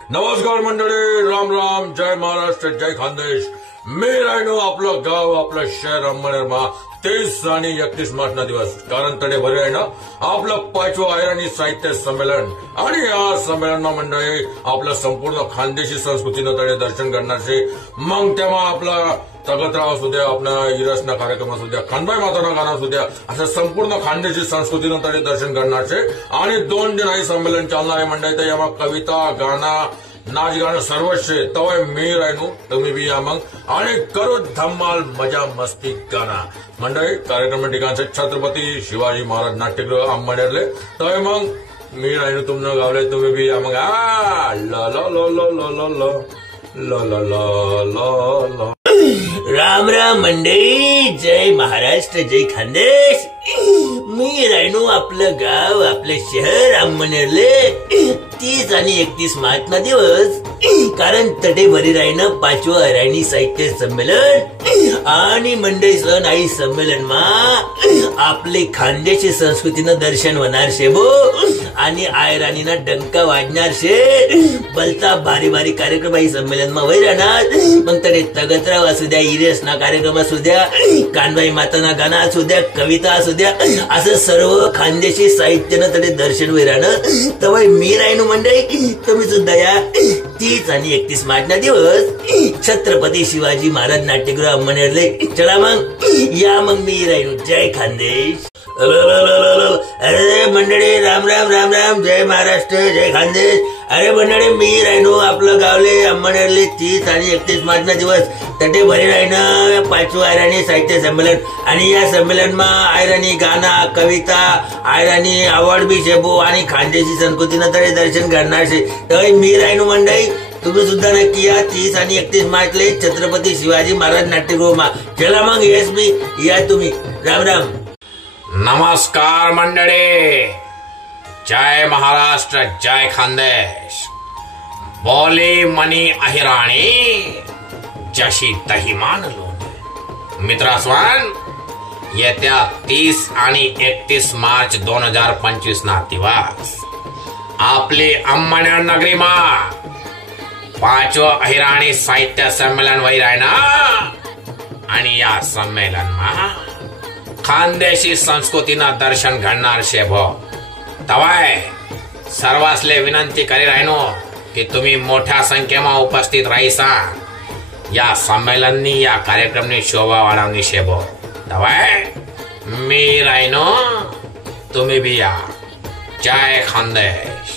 नमस्कार मंडळी, राम राम, जय महाराष्ट्र, जय खानदेश. मी रायनो, आपलं गाव, आपलं शहर अंमळनेरमा. 23 आणि 31 मार्चना दिवस कारण तडे भरे आहे ना आपलं 5वं आयराणी साहित्य संमेलन. आणि या संमेलनात मंडळी आपलं संपूर्ण खानदेशी संस्कृतीनं तडे दर्शन करण्याचे. मग तेव्हा आपला तगतराव असू द्या, आपला इरसना कार्यक्रम असू द्या, खानबाई माताना गाणं असू द्या, असं संपूर्ण खानदेशी संस्कृतीनं तडे दर्शन करण्याचे. आणि 2 दिन हे संमेलन चालणार आहे मंडळी. तर यामा कविता, गाणं, नाच गाणं सर्वच तवय मी रायनू, तुम्ही बी या मग आणि करू धम्माल मजा मस्ती गाणं. मंडळी कार्यक्रम ठिकाणचे छत्रपती शिवाजी महाराज नाट्यगृह अंमळनेरले. तवय मग मी रायनू तुमनं गावले, तुम्ही बी या मग. ल ल ल ल ल ल ल ल ल ल ल. राम राम मंडळी, जय महाराष्ट्र, जय खानदेश. मी रायनू, आपलं गाव, आपलं शहर अंमळनेरले. 30 आणि 31 मार्चना दिवस कारण तटे भरी रायनं 5वं आयराणी साहित्य संमेलन. आणि मंडळी सण आई संमेलन मा आपले खानदेशी संस्कृतीनं दर्शन होणार शे भो. आणि आयराणीना डंका वाजणार शे. बलता भारी भारी कार्यक्रम आई संमेलन मा वय राहणार. मग तडे तगतराव असू द्या, इरेसना कार्यक्रम असू द्या, कानबाई माताना गाणं असू द्या, कविता असू द्या, असं सर्व खानदेशी साहित्यानं तडे दर्शन वय राहणं. तवय मी रायनू मंडळी, तुम्ही सुद्धा या. 30 आणि 31 मार्चना दिवस छत्रपती शिवाजी महाराज नाट्यगृह अंमळनेरले. चला मग या मग मी रायनू, जय खानदेश. अरे मंडळी, राम राम राम राम, जय महाराष्ट्र, जय खानदेश. अरे मंडळी, मी रायनू, आपलं गावले अंमळनेरले. 30 आणि 31 मार्चना दिवस तटे भरे रायनं 5वं आयराणी साहित्य संमेलन. आणि या संमेलन मा आयराणी गाणं, कविता, आयराणी अवॉर्ड बी शेबो आणि खानदेशी संस्कृतीनं तडे दर्शन करणार शे. तर मी रायनू मंडळी, तुम्ही सुद्धा नक्की या. 30 आणि 31 मार्चले छत्रपती शिवाजी महाराज नाट्यगृह मा. चला मग येस मी या, तुम्ही. राम राम. नमस्कार मंडळी, जय महाराष्ट्र, जय खानदेश. बोली मनी अहिराणी जशी तही मान लोणी. मित्रास्वान, येत्या 30 आणि 31 मार्च 2025 ना दिवस आपली अंमळनेर नगरी मा 5वं अहिराणी साहित्य संमेलन वही राय ना. आणि या संमेलन मा खानदेशी संस्कृतीनं दर्शन घडणार शे भो. तवाय सर्वासले विनंती करी रायनो की तुम्ही मोठ्या संख्येमा उपस्थित राहीसा. या संमेलननी, या कार्यक्रमनी शोभा वाढवणी शे भो. तवाय मी रायनो, तुम्ही बी या. जय खानदेश.